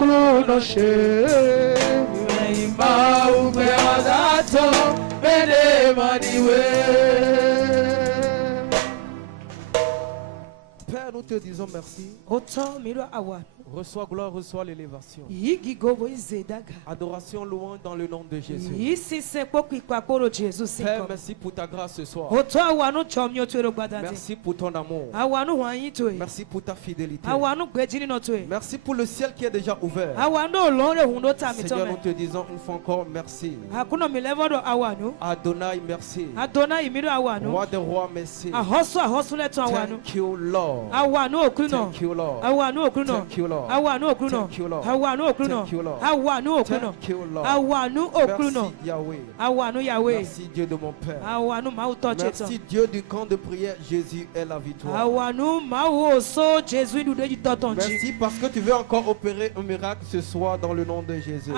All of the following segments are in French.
kunoshe Naimba ubeadato Bene maniwe. Père, nous te disons merci. Reçois gloire, reçois l'élévation. Adoration, louange dans le nom de Jésus. Père, merci pour ta grâce ce soir. Merci pour ton amour. Merci pour ta fidélité. Merci pour le ciel qui est déjà ouvert. Seigneur, nous te disons une fois encore merci. Adonai, merci. Roi des rois, merci. Thank you, Lord. Thank you, Lord. Thank you, Lord. Thank you, Lord. Thank you, Lord. Thank you, Lord. Merci, Yahweh. Merci, Dieu de mon Père. Merci, Dieu du camp de prière. Jésus est la victoire. Merci parce que tu veux encore opérer un miracle ce soir dans le nom de Jésus.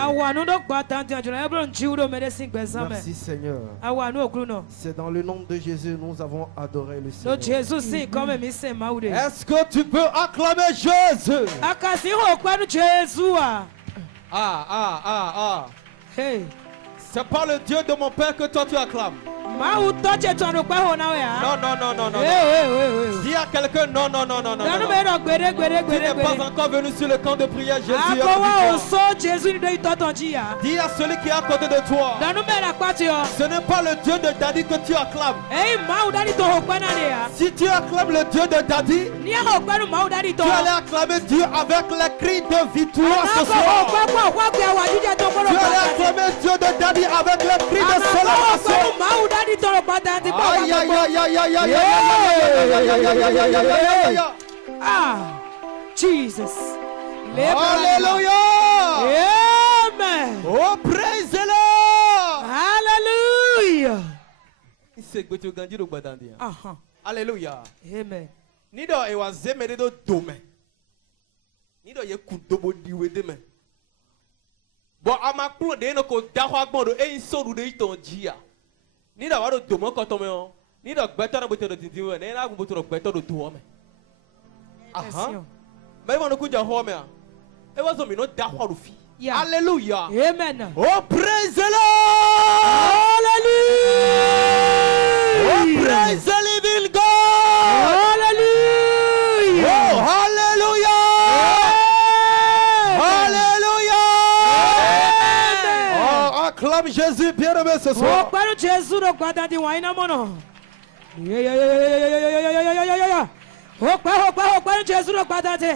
Merci, Seigneur. C'est dans le nom de Jésus nous avons adoré le Seigneur. Est-ce que tu peux acclamer Jésus? Hey. C'est pas le Dieu de mon Père que toi tu acclames. Non. Dis à quelqu'un non. Tu n'es pas encore venu sur le camp de prière. Jésus est. Dis à celui qui est à côté de toi. Ce n'est pas le Dieu de Daddy que tu acclames. Si tu acclames le Dieu de Daddy, tu allais acclamer Dieu avec les cris de victoire ce soir. Tu allais acclamer Dieu de Daddy avec les cris de célébration. Jesus. Hallelujah. Amen. Oh, praise the Lord. Hallelujah. Hallelujah. Amen. Nido e wa zemere do dome. Nido ye kudobo diwe deme. Bo amaklo de no ko dahwa agbodo e insoru de iton jia. Nido wa do dome ko to me o. Nido gbeto na boto do tindiwe na ina gboto do gbeto do duo me. Aha. Me wonu ku ja ho me a. E wa zo mi no dahwa do fi. Hallelujah. Amen. Oh, praise the Lord. Hallelujah. Oh, praise the living God. Hallelujah. Oh, hallelujah. Hallelujah. Oh, acclame Jésus, bien-aimé ce soir. Oh, Jésus, le Guada di Waina Mono. Oh, Jésus, le Guada di.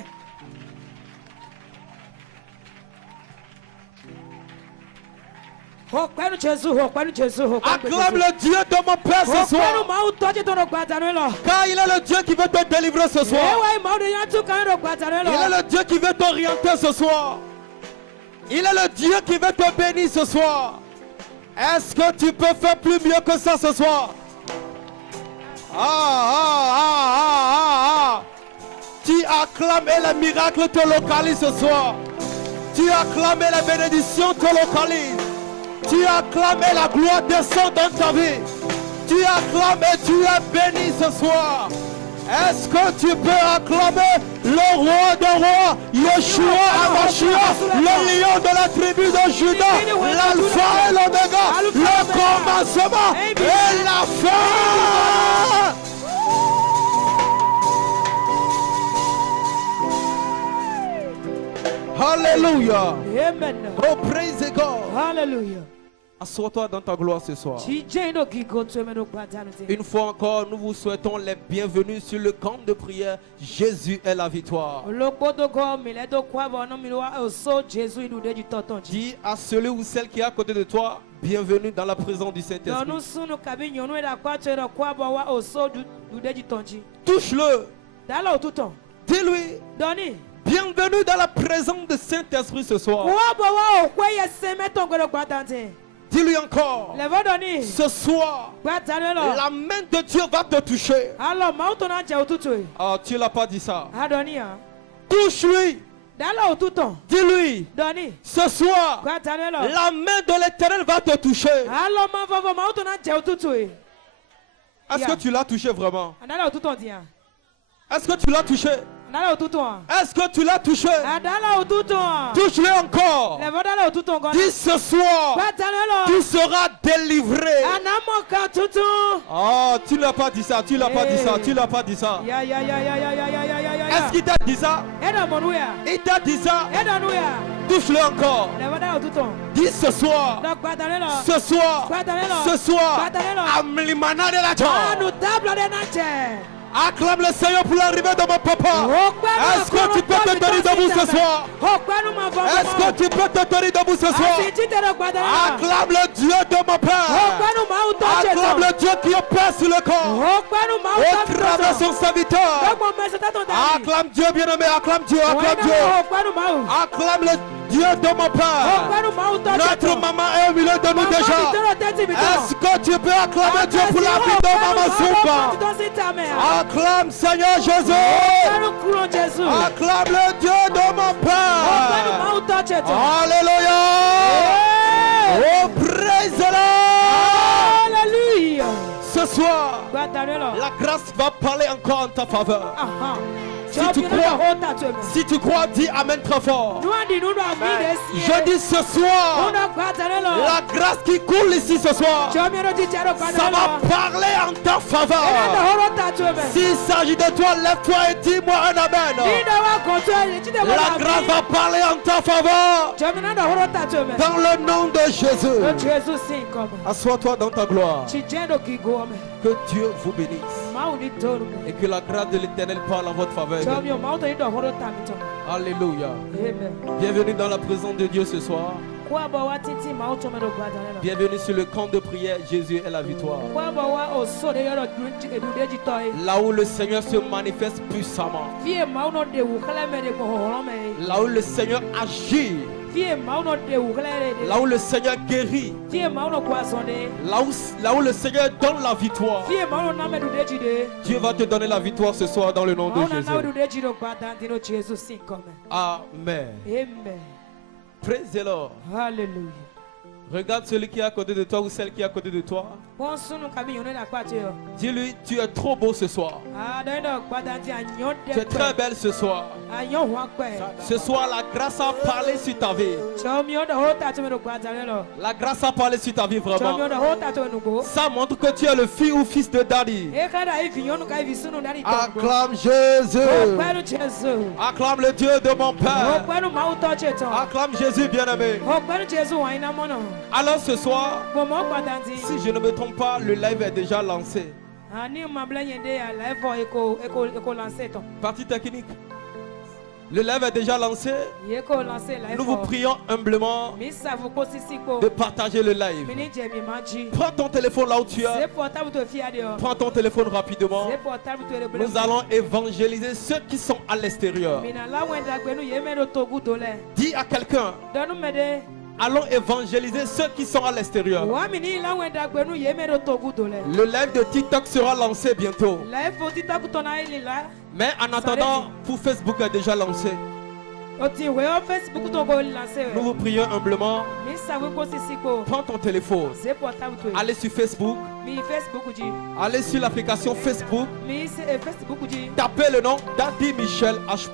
Acclame le Dieu de mon Père ce soir. Car il est le Dieu qui veut te délivrer ce soir. Il est le Dieu qui veut t'orienter ce soir. Il est le Dieu qui veut te bénir ce soir. Est-ce que tu peux faire plus mieux que ça ce soir? Tu acclames et les miracles te localisent ce soir. Tu acclames et les bénédictions te localisent. Tu acclames et la gloire descend dans ta vie. Tu acclames et tu es béni ce soir. Est-ce que tu peux acclamer le roi des rois, Yeshua HaMashiach, le lion de la tribu de Juda, l'alpha et l'oméga, le commencement et la fin. Hallelujah. Amen. Oh, praise God. Hallelujah. Assois-toi dans ta gloire ce soir. Une fois encore, nous vous souhaitons les bienvenus sur le camp de prière. Jésus est la victoire. Dis à celui ou celle qui est à côté de toi, bienvenue dans la présence du Saint-Esprit. Touche-le. Dis-lui. Bienvenue dans la présence du Saint-Esprit ce soir. Dis-lui encore. Ce soir, la main de Dieu va te toucher. Ah, tu l'as pas dit ça. Touche-lui. Dis-lui. Ce soir, la main de l'Éternel va te toucher. Est-ce que tu l'as touché vraiment? Est-ce que tu l'as touché? Nala otutu an. Est-ce que tu l'as touché? Adala otutu an. Touche-le encore. Lève dala otutu an. Dis ce soir, Batanelo. tu seras délivré. Anamoka tutu. Oh, tu n'as pas dit ça, tu n'as pas dit ça, Hey. tu n'as pas dit ça. Ya. Est-ce qu'il t'a dit ça? Eda monuya. Il t'a dit ça? Eda nuya. Touche-le encore. Lève dala otutu an. Dis ce soir, Donc batanelo. ce soir, ce soir, Amlimana de la Anu joie. table de nache. Acclame le Seigneur pour l'arrivée de mon papa. Est-ce que tu peux te tenir debout ce soir? Est-ce que tu peux te tenir debout ce soir? Acclame le Dieu de mon père. Acclame le Dieu qui opère sur le corps. Au travers son serviteur. Acclame Dieu bien-aimé, acclame Dieu, acclame Dieu. Acclame le Dieu de mon père. Notre maman est au milieu de nous déjà. Est-ce que tu peux acclamer Dieu pour la vie de maman Souba? Acclame Seigneur Jésus. Acclame le Dieu de mon père. Alléluia. Oh, praise the Lord. Alléluia. Ce soir, la grâce va parler encore en ta faveur. Si tu crois, dis Amen très fort. Je dis ce soir, la grâce qui coule ici ce soir, ça va parler en ta faveur. S'il s'agit de toi, lève-toi et dis-moi un Amen. La grâce va parler en ta faveur. Dans le nom de Jésus. Assois-toi dans ta gloire. Que Dieu vous bénisse. Et que la grâce de l'Éternel parle en votre faveur. Alléluia. Bienvenue dans la présence de Dieu ce soir. Bienvenue sur le camp de prière. Jésus est la victoire. Là où le Seigneur se manifeste puissamment. Là où le Seigneur agit. Là où le Seigneur guérit. Là où le Seigneur donne la victoire. Dieu va te donner la victoire ce soir dans le nom de Jésus. Amen. Praise the Lord. Hallelujah. Regarde celui qui est à côté de toi ou celle qui est à côté de toi. Dis-lui, tu es trop beau ce soir. Tu es très belle ce soir. Ce soir, la grâce a parlé sur ta vie. La grâce a parlé sur ta vie vraiment. Ça montre que tu es le fils ou fils de Daddy. Acclame Jésus. Acclame le Dieu de mon Père. Acclame Jésus bien-aimé. Alors ce soir, si je ne me trompe pas, le live est déjà lancé. Partie technique. Le live est déjà lancé. Nous vous prions humblement de partager le live. Prends ton téléphone là où tu es. Prends ton téléphone rapidement. Nous allons évangéliser ceux qui sont à l'extérieur. Dis à quelqu'un. Allons évangéliser ceux qui sont à l'extérieur. Le live de TikTok sera lancé bientôt. Mais en attendant, pour Facebook est déjà lancé. Nous vous prions humblement. Prends ton téléphone. Allez sur Facebook. Allez sur l'application Facebook. Tapez le nom Daddy Michel H.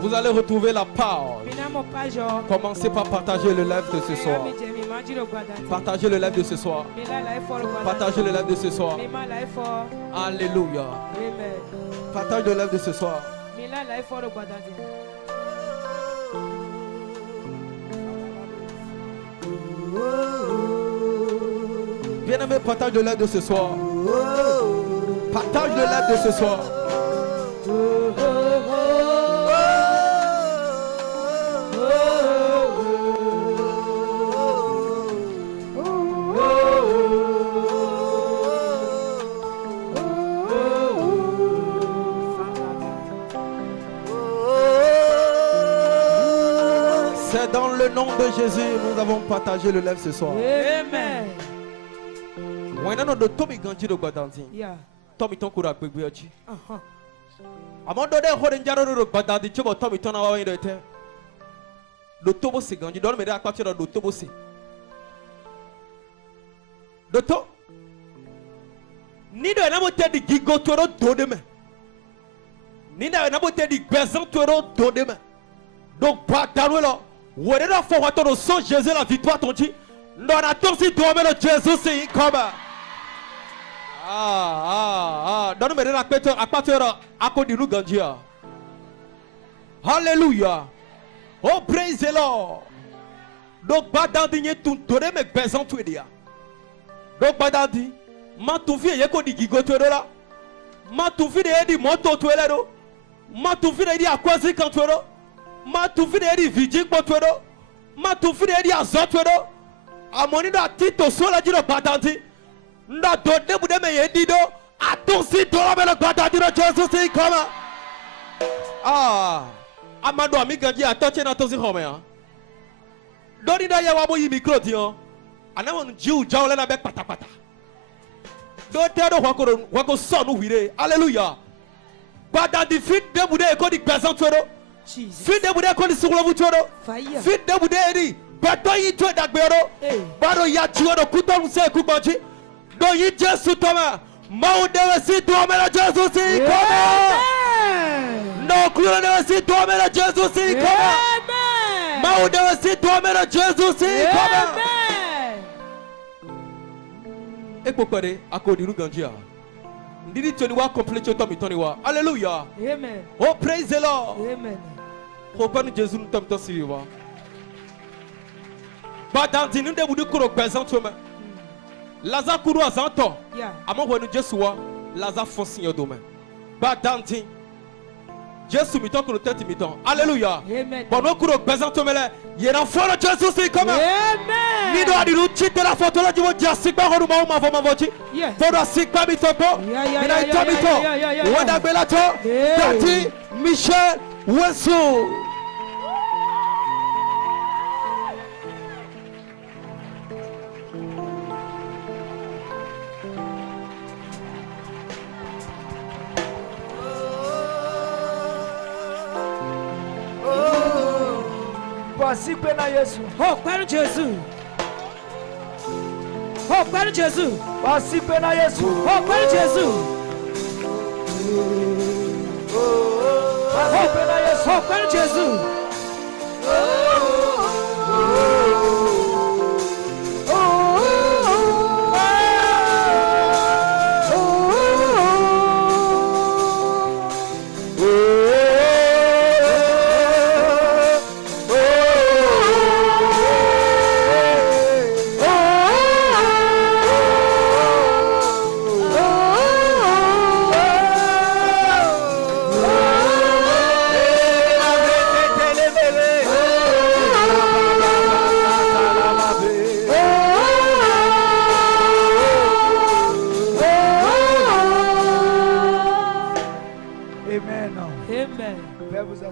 Vous allez retrouver la parole. Commencez par partager le live de ce soir. Partagez le live de ce soir. Partagez le live de ce soir. Alléluia. Partage le live de ce soir. Bien-aimé, partage le live de ce soir. Partage le live de ce soir. C'est dans le nom de Jésus nous avons partagé le live ce soir. Amen. Maintenant, de Tommy Ganji de Guadanti. Tommy Tonkura Kwegweochi. Amando de Horenjaro de Guadanti, Chobo Tommy Tona Wawa de Te. Le Tobo se Ganji, don't me that capture the Tobo se. The Tobo. Ni do na bote di gigotoro dodeme. Ni na bote di bezantoro dodeme. Donc pardonne là. Où est la foi ton sang Jésus la victoire ton dit. Non attends si toi mais le Jésus c'est comme. Donne-moi la pète à partir à côté de nous gandia. Alléluia. Oh praise the Lord. Donc badandi tout donner mes besoins tout dia. Donc badandi ma tu fi yeko di gigoto là. Ma tu fi de di moto to là do. Ma tu fi de di akwasi kan to do. Ma tu fi de di vigi ko to do. Ma tu fi de di azot to do. Amoni do atito so la di do badandi. Nda do de bu de me yedi do. Atonsi to la me le badandi do Jesus c'est comme. Amado ami ganji attention na tozi home ya. Doni da ya wabo yi micro ti on. Ana won jiu jawle na be patapata. Do te do wako so no hwire. Hallelujah. Bada di fit de bude ko di pesan toro. Jesus. Fit de bude ko di sulo bu toro. Fire. Fit de bude edi. Beto yi to dagbero. Bado ya jiwo do kuto nse ku banji. Do yi Jesu toma. Ma o de si to me la Jesus si come. No clone de si to me la Jesus si come. Amen. Ma o de si to me la Jesus si come. Ekpokore akodi ru ganjia. Ndidi toni wa complete to mi toni wa. Hallelujah. Amen. Oh praise the Lord. Amen. Ko banu Jesus ntam to siriwa. Ba dan dinu de budu kuro pesan to me. Lazare kuru azanto. Yeah. Amo wonu Jesu wa Lazare fonsin yo do me. Ba dan din Jésus mi ton que le tête mi ton. Alléluia. Amen. Pendant que le présent te mêle, il y a un fort de Jésus c'est comme. Amen. Ni doit dire tu te la photo là du monde dia sikba ko ma ma ma voji. Yes. Fodo sikba mi to ko. Ina ito mi to. Wada belato. Tati Michel Wenso. Voici pena Jésus. Oh, père Jésus. Oh, père Jésus. Voici pena Jésus. Oh, père Jésus. Voici pena Jésus. Oh, père Jésus.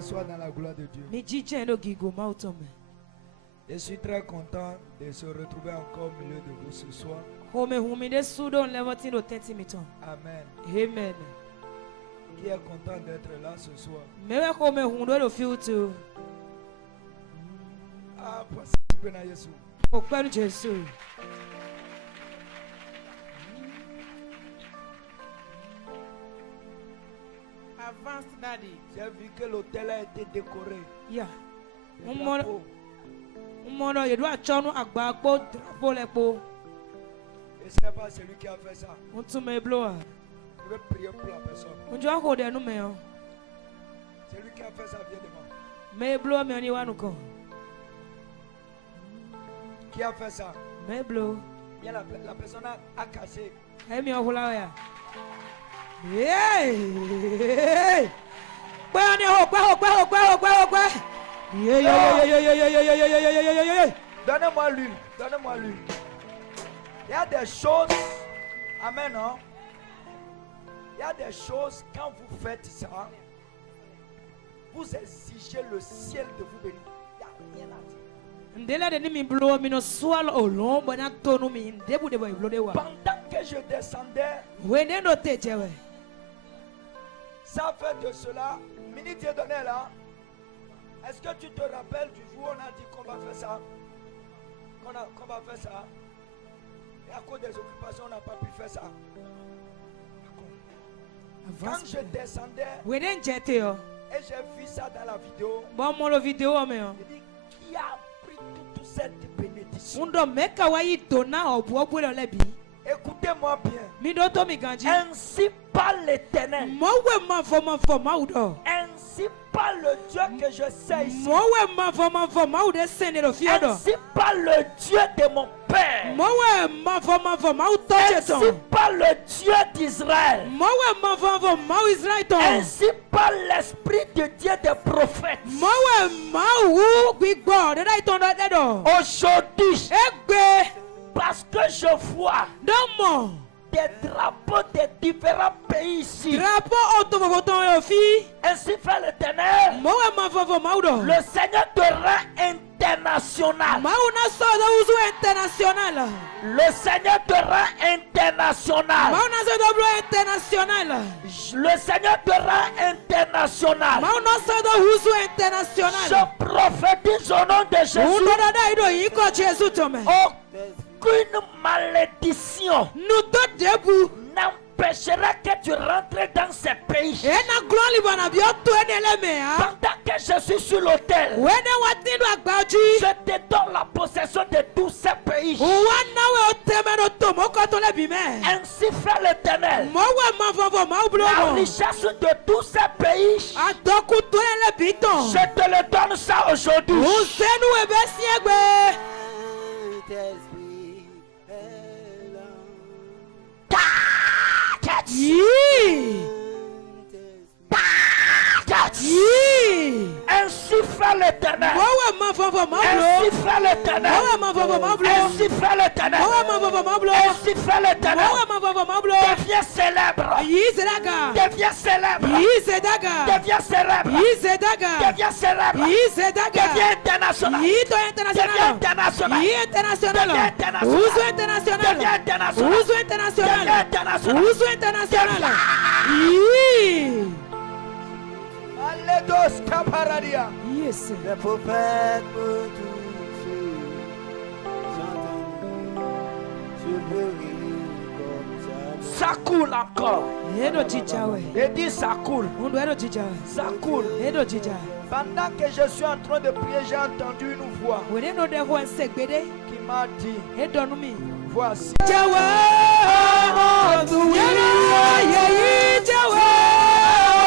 Dans la gloire de Dieu. Je suis très content de se retrouver encore au milieu de vous ce soir. Amen. Amen. Qui est content d'être là ce soir? Ah, voici pena Jésus. Oh, père Jésus. Avance, Daddy. J'ai vu que l'hôtel a été décoré. Yeah. Le drapeau. Et ce n'est pas celui qui a fait ça. Je vais prier pour la personne. Celui qui a fait ça vient devant. Qui a fait ça? Bien, la personne a cassé. Donnez-moi l'huile. Donnez-moi l'huile. Il y a des choses. Amen, non? Il y a des choses, quand vous faites ça, vous exigez le ciel de vous bénir. Il n'y a rien à dire. Pendant que je descendais, ça fait de cela, minute et donnée là. Est-ce que tu te rappelles du jour où on a dit qu'on va faire ça? Qu'on va faire ça? Et à cause des occupations, on n'a pas pu faire ça. Quand je descendais Weden jete yo. et j'ai vu ça dans la vidéo, Bon mo lo video me yo. il dit qui a pris toute cette bénédiction. Undo meka wa yi dona obu obu le lebi. Écoutez-moi bien. Mi do to mi ganji. Ainsi parle l'Éternel. Mo we ma fo ma udo. Ainsi parle le Dieu que je sais ici. Mo we ma fo ma ude sene lo fiodo. Ainsi parle le Dieu de mon Père. Mo we ma fo ma uto Ainsi cheton. parle le Dieu d'Israël. Mo we ma Israel ton. Ainsi parle l'Esprit de Dieu des prophètes. Mo we ma wu gbigbo de dai ton de do. Aujourd'hui, Egbe parce que je vois domo. des drapeaux de différents pays ici. Drapeau auto yo fi. Ainsi fait l'Éternel. Mo we ma fo ma udo. Le Seigneur te rend international. Ma una so de uzu international. Le Seigneur te rend international. Ma una so de international. Le Seigneur te rend international. Ma una so de uzu international. Je prophétise au nom de Jésus. Undo da dai do yi ko Jésus to me. Aucune malédiction Nu to debu. n'empêchera que tu rentres dans ces pays. Ena glory bana bi o to enele me ha. Pendant que je suis sur l'autel, Wene wati do agbaji. je te donne la possession de tous ces pays. Wana we o teme no to mo ko to le bi me. Ainsi fait l'Éternel. Mo we ma fo ma ublo La mo. richesse de tous ces pays, Adoku to ele bi ton. je te le donne ça aujourd'hui. Usenu e be si egbe. Yee. Yee. Ainsi fait l'Éternel. Mo we ma fo ma Ainsi ublo. fait l'Éternel. Mo we ma fo ma ublo. Ainsi fait l'Éternel. Mo we ma fo ma ublo. Ainsi fait l'Éternel. Mo we ma fo ma ublo. Deviens célèbre. Yi sedaga. Deviens célèbre. Yi sedaga. Deviens célèbre. Yi sedaga. Deviens célèbre. Yi sedaga. Deviens international. Yi to Deviens international. international. Yi international. Deviens international. Uso international. Deviens international. Uso Deviens international. international. Uso international. Yi. Alledos caparadia. Yes. Les prophètes pour tous je veux rire comme Ça coule encore. Edo chichawe. Et dis ça coule. Mundu edo chichawe. Ça coule. Edo chichawe. Pendant que je suis en train de prier, j'ai entendu une voix Wede no de ho nsegbede. qui m'a dit, Edo numi. voici. Chawe. Yera ye chawe.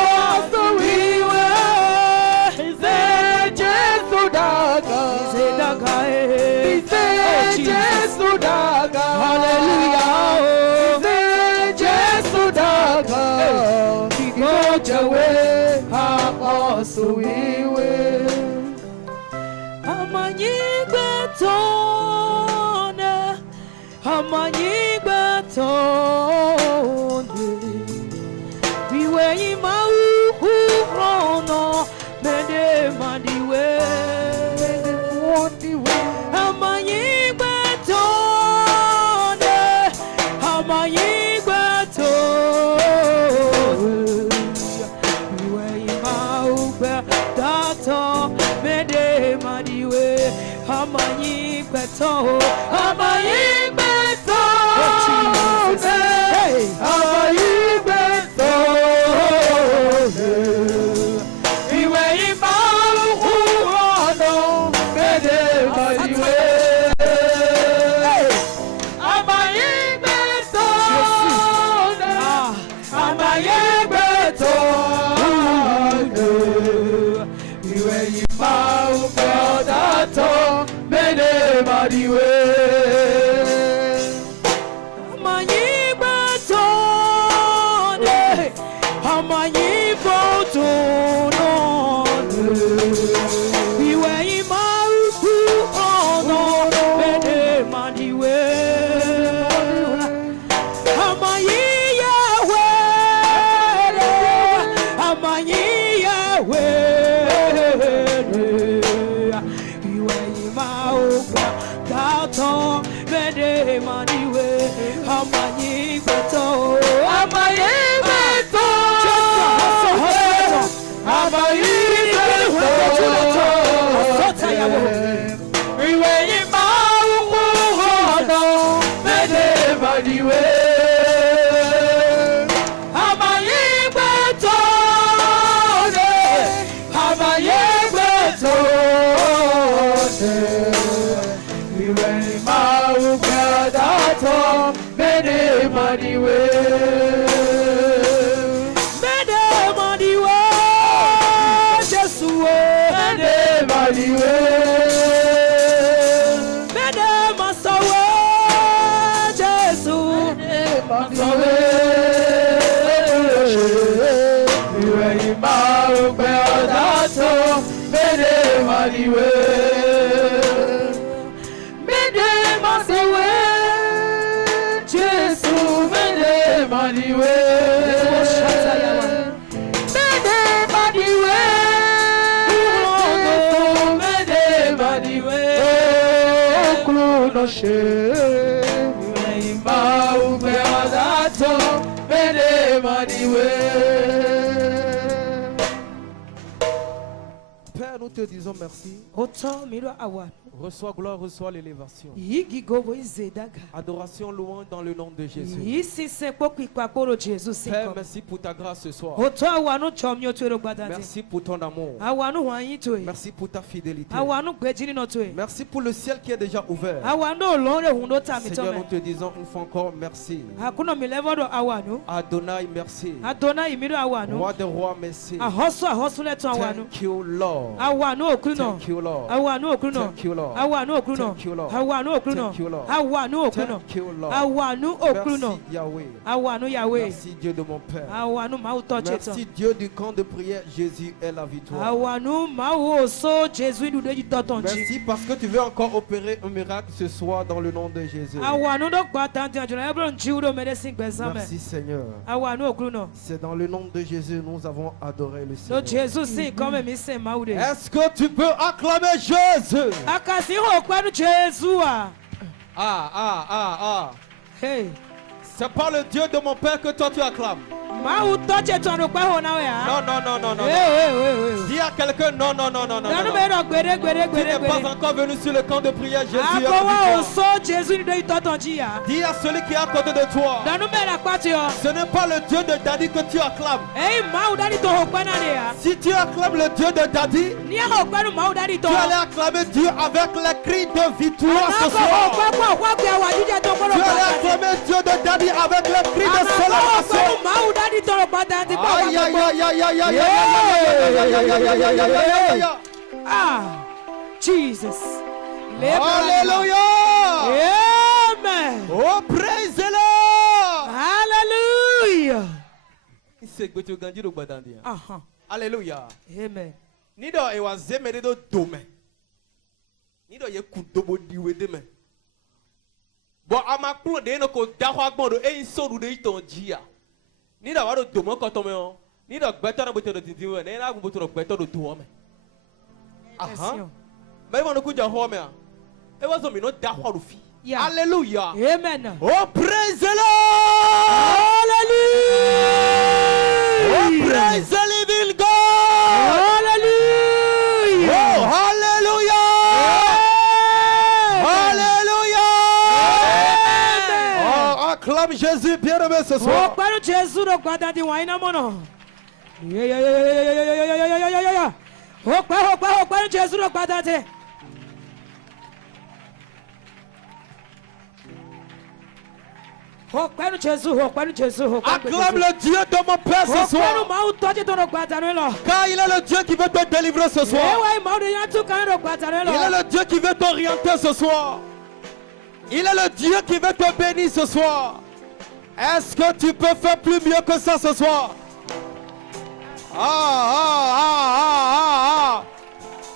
Emmanuel. Mede masawe Jesu. Masawe. Iwe ima ogbe odato. Mede Emmanuel. Mede masawe Jesu. Mede Emmanuel. Mede Emmanuel. Mede Emmanuel. Okulu she. Iwe ima ogbe odato. Mede Emmanuel. Père, nous te disons merci. Oto miro awa. Reçois gloire, reçois l'élévation. Yigi gogo izedaga. Adoration, louange dans le nom de Jésus. Yisi sepo kwikpakoro Jesu Père, seko. merci pour ta grâce ce soir. Oto awanu chomyo twero gbadade. Merci pour ton amour. Awanu hwanyi toy. Merci pour ta fidélité. Awanu gbejini no toy. Merci pour le ciel qui est déjà ouvert. Awanu olonre hundo Seigneur, tamitome. nous te disons une fois encore merci. Hakuna milevodo awanu. Adonai, merci. Adona imiro awanu. Roi des rois, merci. Ahosu leto awanu. Thank you, Lord. Awanu okruno. Thank you, Lord. Awanu okruno. Thank you, Lord. Awanu okruno. Thank you, Lord. Awanu okruno. Thank you, Lord. Awanu okruno. Thank you, Lord. Awanu okruno. Merci, Yahweh. Awanu Yahweh. Merci, Dieu de mon Père. Awanu mauto cheto. Merci, Dieu du camp de prière. Jésus est la victoire. Awanu mau so Jesu du deji totonji. Merci parce que tu veux encore opérer un miracle ce soir dans le nom de Jésus. Awanu do gbatan jona ebron jiuro medesin gbesame. Merci Seigneur. Awanu okruno. C'est dans le nom de Jésus nous avons adoré le No Seigneur. Jesu si come mi se maude. Est-ce que tu peux acclamer Jésus? Akasi ho kwanu Jesu a. Hey. C'est pas le Dieu de mon Père que toi tu acclames. Mau toche tono kwa ho na ya. Non, non, non, non, non. Hey. Dis à quelqu'un non, non, non, non, non. Nanu non. me ro gbere Tu n'es pas encore venu sur le camp de prière. Jésus est la Akowa victoire. oso Jesu ni deji totonji ya. Dis à celui qui est à côté de toi. Nanu me la kwati yo. Ce n'est pas le Dieu de Daddy que tu acclames. Hey, mau dadi to ho kwa na ne ya. Si tu acclames le Dieu de Daddy, Ni ho kwa nu mau dadi to. tu allais acclamer Dieu avec les cris de victoire ce Anako ho soir. kwa kwa wa jije to ko Tu ro allais kwa. acclamer Dieu de Daddy avec les cris de célébration. Mau dadi to ro kwa dadi Aïe, aïe, aïe, aïe, aïe, aïe, aïe, aïe, aïe, aïe, aïe, aïe, aïe, aïe. Ah, Jesus. Alléluia. Amen. Oh, praise the Lord. Hallelujah. Uh-huh. Alléluia. Amen. Nido ewa zemere do dome. Nido ye kudobo diwe deme. Bo amaklo de no ko daho agbon do e insoru de iton jia. Nido wa do domo ko tome o. Nido gbeto na boto do tintin we na gbo to gbeto do do me. Aha. Me mo no ku ja ho me a. E wa zo mi no daho ru fi. Yeah. Hallelujah. Amen. Oh, praise the Lord. Hallelujah. Oh, praise the living God. Hallelujah. Oh, hallelujah. Hallelujah. Oh, acclame Jésus, bien-aimé ce Oh, soir. para Jesus no guarda de wine mono. Yeah. Oh, para Jesus no guarda de. Acclame le Dieu de mon Père ce soir. Car il est le Dieu qui veut te délivrer ce soir. Il est le Dieu qui veut t'orienter ce soir. Il est le Dieu qui veut te bénir ce soir. Est-ce que tu peux faire plus mieux que ça ce soir?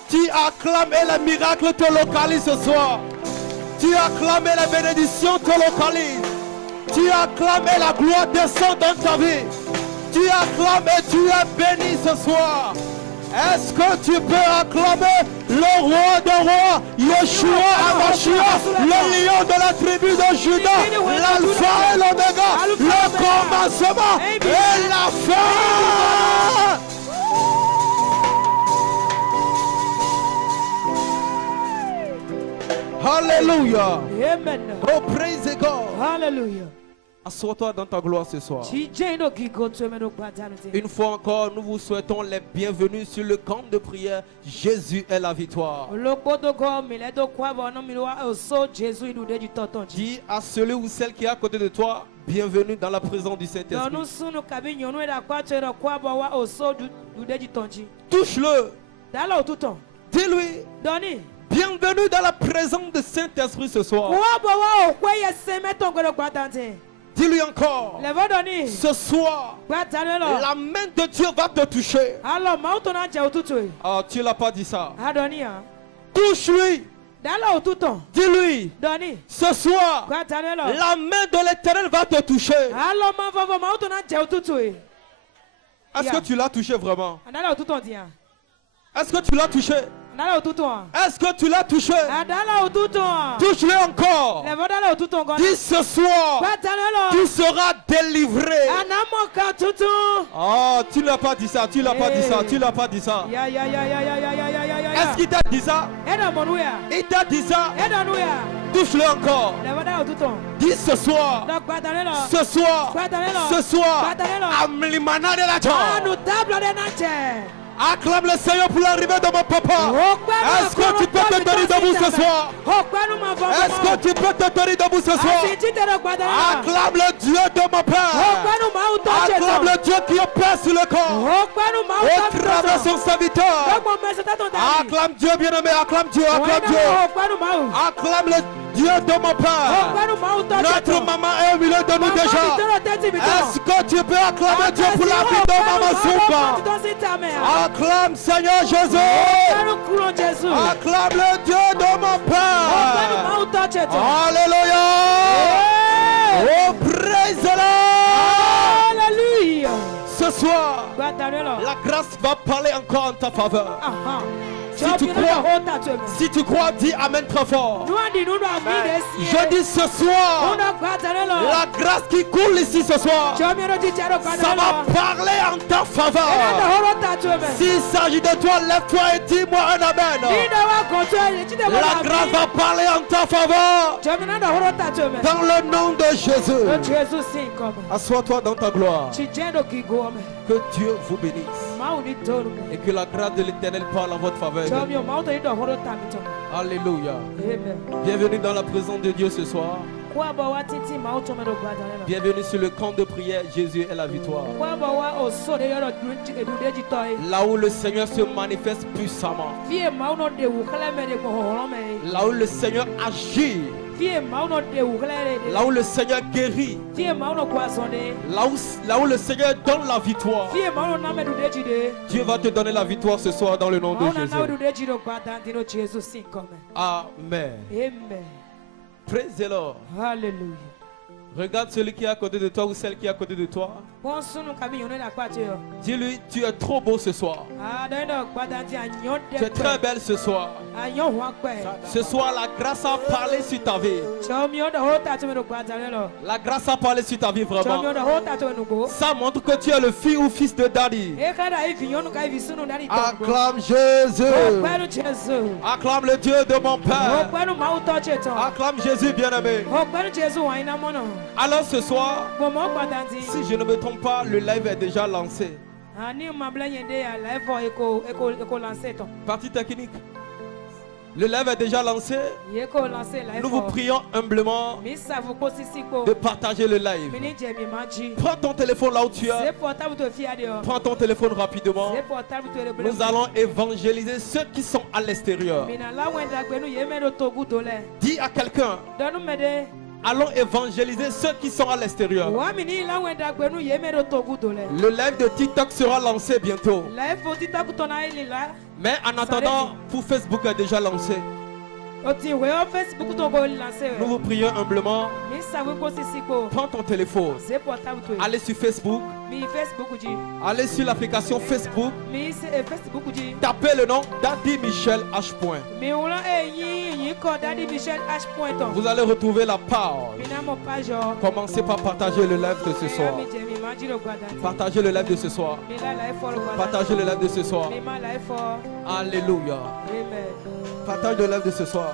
Tu acclames et le miracle te localise ce soir. Tu acclames et la bénédiction te localise. Tu acclames et la gloire descend dans ta vie. Tu acclames et tu es béni ce soir. Est-ce que tu peux acclamer le roi des rois, Yeshua Amashia, le lion de la tribu de Juda, l'alpha et l'oméga, le commencement et la fin? Hallelujah. Amen. Oh, praise God. Hallelujah. Assois-toi dans ta gloire ce soir. Une fois encore, nous vous souhaitons les bienvenus sur le camp de prière. Jésus est la victoire. Dis à celui ou celle qui est à côté de toi, bienvenue dans la présence du Saint-Esprit. Touche-le. Dis-lui, Doni. bienvenue dans la présence du Saint-Esprit ce soir. Kwa bawa o kwa ye seme tongo lo gbadanti. Dis-lui encore, Le va doni. ce soir, Gbadane lo. la main de Dieu va te toucher. Alors ma utona je otutu. Ah, tu l'as pas dit ça. Adoni ya. Touche-lui. Dala otuton. Dis-lui, Doni. ce soir, Gbadane lo. la main de l'Éternel va te toucher. Alors ma utona je otutu. Est-ce que tu l'as touché vraiment? Dala otuton dia. Est-ce que tu l'as touché? Dala otuton. Est-ce que tu l'as touché? Dala otuton. Touche-le encore. Le va dala otuton gona. Dis ce soir, Gbadane tu lo. seras délivré. Anamo ka tutu. Oh, tu n'as pas dit ça, tu l'as pas dit ça, tu l'as pas dit ça. Ya. Est-ce qu'il t'a dit ça? Eda monuya. Il t'a dit ça? Eda nuya. Touche-le encore. Le va dala otuton. Dis ce soir, Donc Gbadane lo. ce soir, ce soir, Amlimana de la Anu joie. table de nache. Acclame le Seigneur pour l'arrivée de mon papa. Est-ce que tu peux te tenir debout ce soir? Est-ce que tu peux te tenir debout ce soir? Acclame le Dieu de mon Père. Acclame le Dieu qui est Père sur le corps. Au travers son serviteur. Acclame Dieu bien-aimé, acclame Dieu, acclame Dieu. Acclame le Dieu de mon Père. Notre maman est au milieu de nous déjà. Est-ce que tu peux acclamer Dieu pour la vie de maman Souba? Acclame Seigneur Jésus. Acclame le Dieu de mon Père. Alléluia. Oh, praise the Lord. Alléluia. Ce soir, la grâce va parler encore en ta faveur. Si tu crois, dis Amen très fort. Je dis ce soir, la grâce qui coule ici ce soir, ça va parler en ta faveur. S'il s'agit de toi, lève-toi et dis-moi un Amen. La grâce va parler en ta faveur. Dans le nom de Jésus. Assois-toi dans ta gloire. Que Dieu vous bénisse. Et que la grâce de l'Éternel parle en votre faveur. Alléluia. Bienvenue dans la présence de Dieu ce soir. Bienvenue sur le camp de prière. Jésus est la victoire. Là où le Seigneur se manifeste puissamment. Là où le Seigneur agit. Là où le Seigneur guérit. Là où le Seigneur donne la victoire. Dieu va te donner la victoire ce soir dans le nom de Jésus. Amen. Praise the Lord. Hallelujah. Regarde celui qui est à côté de toi ou celle qui est à côté de toi. Dis-lui, tu es trop beau ce soir. Tu es très belle ce soir. Ce soir, la grâce a parlé sur ta vie. La grâce a parlé sur ta vie vraiment. Ça montre que tu es le fils ou fils de Daddy. Acclame Jésus. Acclame le Dieu de mon Père. Acclame Jésus bien-aimé. Alors ce soir, si je ne me trompe pas, le live est déjà lancé. Partie technique. Le live est déjà lancé. Nous vous prions humblement de partager le live. Prends ton téléphone là où tu es. Prends ton téléphone rapidement. Nous allons évangéliser ceux qui sont à l'extérieur. Dis à quelqu'un, allons évangéliser ceux qui sont à l'extérieur. Le live de TikTok sera lancé bientôt. Mais en attendant, pour Facebook est déjà lancé. Nous vous prions humblement. Prends ton téléphone. Allez sur Facebook. Allez sur l'application Facebook. Tapez le nom Daddy Michel H. Vous allez retrouver la parole. Commencez par partager le live de ce soir. Partagez le live de ce soir. Partagez le live de ce soir. Alléluia. Partage le live de ce soir.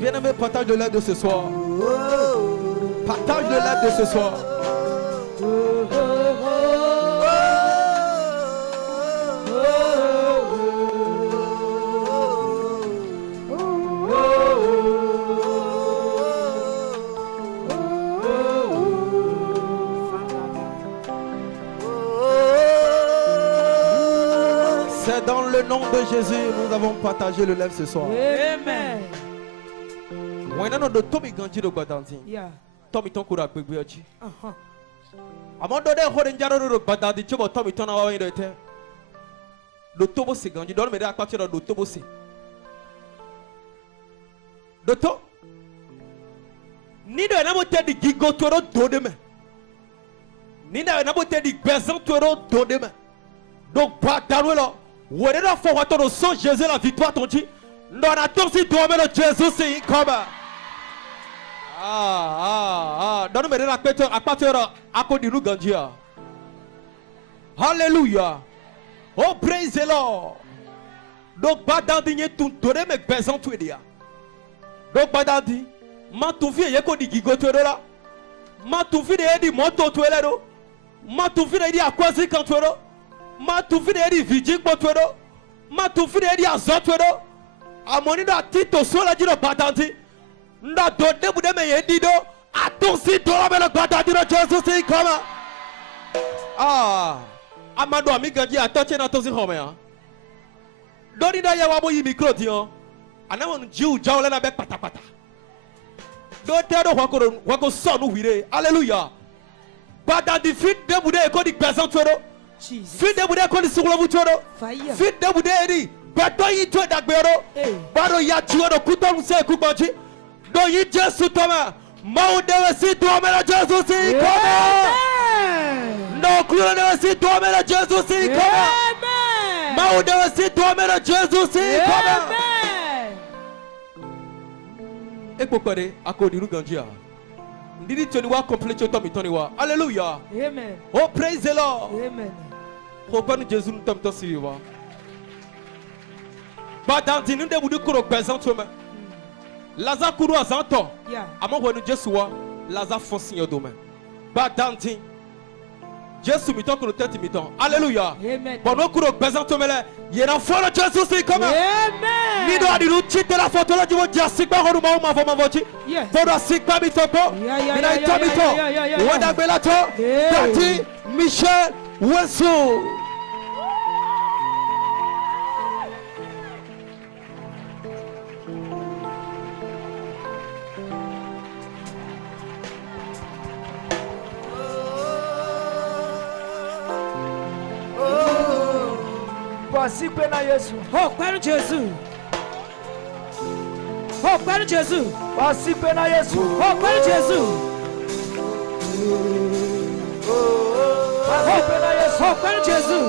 Bien-aimé, partage le live de ce soir. Partage le live de ce soir. C'est dans le nom de Jésus nous avons partagé le lève ce soir. Amen. Maintenant, de Tommy Ganji de Badanti. Yeah. Tommy Tonkura Bigbiachi. Uh-huh. Amando de Horenjaro de Badadi, Chobo Tommy Tona in the ten. Le Tobo Seganji, don't me that picture of the Tobo Se. The top. Neither an amateur the Gigo Toro Dodeme. Neither an amateur the Bezan Toro Dodeme. Donc, Badaruelo, whatever for what on son Jésus la victoire ton dit. Non, attends si toi même Jésus c'est comme. Donne-moi la pète à partir à côté de Gandia. Hallelujah. Oh, praise the Lord. Donc, Badandi tout donner mes besoins tout dia. Donc, Badandi, ma tout vie y'a qu'on dit gigoto là. Ma tout vie y'a dit moto tout là. Ma tout vie y'a dit à quoi c'est quand tu là. Ma tout vie y'a dit vigile pour toi là. Ma tout vie y'a dit à zot toi là. A mon ida tito so la dit le Badandi. Nda donne vous de me y'a dit do. Attention, toi la Badandi de Jésus c'est comme. Amado amiganji attention attention home ya. Doni da ya wabo yi micro dio. Anamon jiu jawle na be patapata. Do te do wako so no hire. Hallelujah. Badandi fit de bude ko di pesan twero. Jesus. Fit de bude ko di suglo bu twero. Fire. Fit de bude eri. Bato yi twe dagbero. Baro ya jiwo do kuton se kubanji. Do yi Jesu toma. Mau dewe si do me la Jesu si koma. No, clone aussi toi mais le Jésus c'est comment. Mau de aussi toi mais le Jésus c'est comment. Et pourquoi à cause du Gandia. Ndidi toni wa complete to mi toni wa. Hallelujah. Amen. Oh praise the Lord. Amen. Ko ban Jésus nous tam to si wa. Ba dans dinu de budu kuro présent to me. Lazare kuro azanto. Yeah. Amo wonu Jésus wa. Lazare fonsi yo dome. Ba dans din Jésus miton que le tête miton. Alléluia. Amen. Pendant que nous présentons il y a un enfant de Jésus c'est comment. Amen. Ni doit dire tu te la photo là du monde dia sikba ko ma ma ma voci. Yes. Pour sikba mitoko. Mina ito mito. Wanda belato. Tati Michel Wenso. Voici Pena Yesu. Oh, père Jésus. Oh, père Jésus. Voici Pena Yesu. Oh, père Jésus. Voici Pena Yesu. Oh, père Jésus.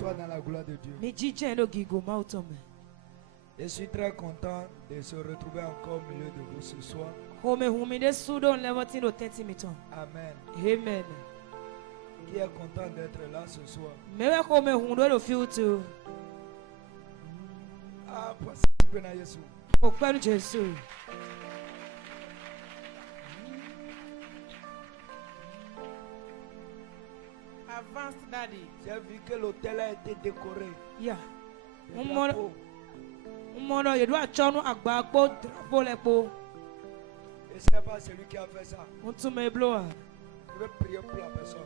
Dans la gloire de Dieu. Je suis très content de se retrouver encore au milieu de vous ce soir. Amen. Amen. Qui est content d'être là ce soir? Ah, voici Pena Yesu. Oh, père Jésus. Avance, Daddy. J'ai vu que l'hôtel a été décoré. Yeah. de drapeaux. Et ce n'est pas celui qui a fait ça. Je vais prier pour la personne.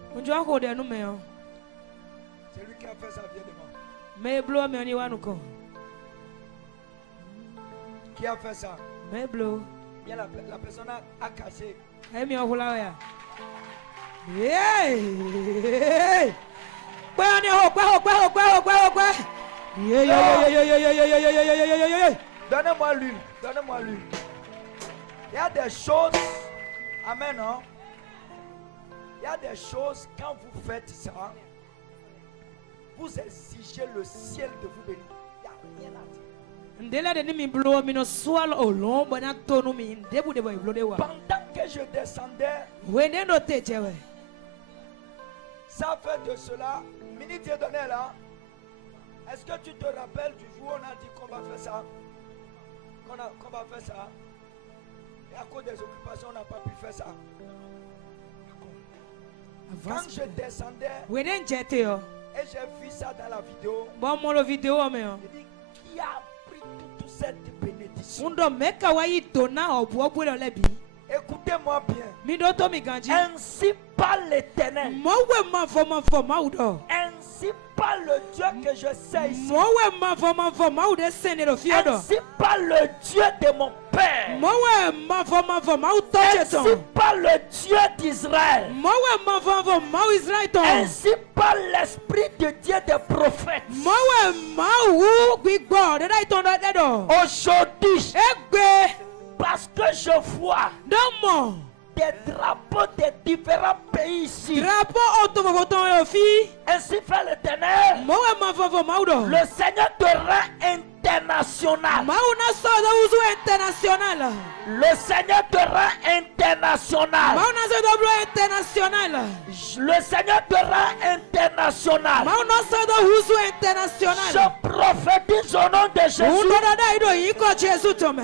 Celui qui a fait ça vient de moi. Qui a fait ça? Bien, la personne a caché. Donnez-moi l'huile. Donnez-moi l'huile. Il y a des choses. Amen. Hein? Il y a des choses, quand vous faites ça, vous exigez le ciel de vous bénir. rien à dire. Ndela de ni mi blow mi no swallow olon bona tonu mi ndebu de boy blow de wa. Pendant que je descendais, Wene no tejewe. ça fait de cela, minute et donnée là. Est-ce que tu te rappelles du jour où on a dit qu'on va faire ça? Qu'on va faire ça? Et à cause des occupations, on n'a pas pu faire ça. Quand je descendais Wene njete yo. et j'ai vu ça dans la vidéo, Bon mo lo video me yo. je dis qui a pris toute cette bénédiction? Undo meka wa yi dona obu obu le lebi. Écoutez-moi bien. Mi do to mi ganji. Ainsi parle l'Éternel. Mo we ma fo ma udo. Ainsi parle le Dieu que je sais ici. Mo we ma fo ma udo sene do fiodo. Ainsi parle le Dieu de mon Père. Mo we ma fo ma udo Ainsi jeton. parle le Dieu d'Israël. Mo we ma fo ma Israel ton. Ainsi parle l'Esprit de Dieu des prophètes. Mo we ma wu gbigbo de dai ton de do. Aujourd'hui, Egbe parce que je vois domo. des drapeaux de différents pays ici. Drapeau automoton yo fi. Ainsi fait l'Éternel. Mo we ma fo ma udo. Le Seigneur te rend international. Ma una so da uzu international. Le Seigneur te rend Ma international. una so da blo international. Le Seigneur te rend international. Ma una so da uzu Je international. prophétise au nom de Jésus. Undo da dai do yiko Jesu to me.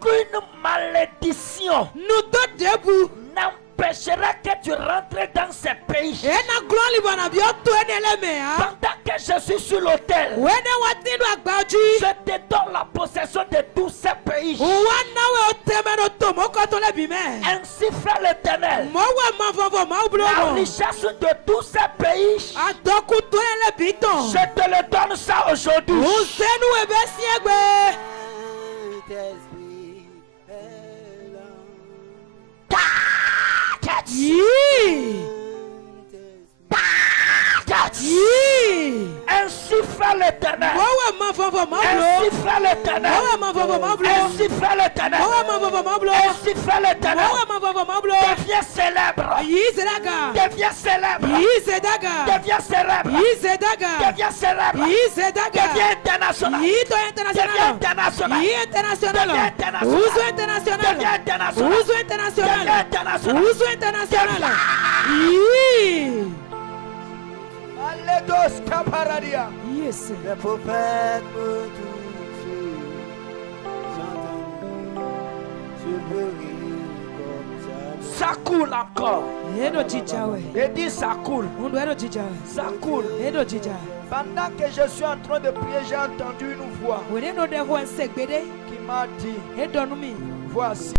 Aucune malédiction Nu to debu. n'empêchera que tu rentres dans ces pays. Ena gloli bana bi oto enele me ha. Pendant que je suis sur l'autel, Wene watinu agbaji. je te donne la possession de tous ces pays. Wana we oteme no to mo ko to le bi me. Ainsi fait l'Éternel. Mo we ma fo ma ublo La mo. richesse de tous ces pays, Adoku to ele bi ton. je te le donne ça aujourd'hui. Usenu e be si egbe. Yi. Yi. Ainsi fait l'Éternel. Mo we ma fo ma Ainsi ublo. fait l'Éternel. Mo we ma fo ma ublo. Ainsi fait l'Éternel. Mo we ma fo ma ublo. Ainsi fait l'Éternel. Mo we ma fo ma ublo. Deviens célèbre. Yi sedaga. Deviens célèbre. Yi sedaga. Deviens célèbre. Yi sedaga. Deviens célèbre. Yi sedaga. Deviens international. Yi to Deviens international. international. Yi international. Deviens international. Uso international. Deviens international. Uso Deviens international. international. Uso international. Yi. Aledos caparadia. Yes. Les prophètes me touchent. J'entends, je veux rire comme jamais. Ça coule encore. Edo chichawe. Et dis ça coule. Undo edo chichawe. Ça coule. Edo chichawe. Pendant que je suis en train de prier, j'ai entendu une voix Wene no de ho ensegbede. qui m'a dit, Edo numi. voici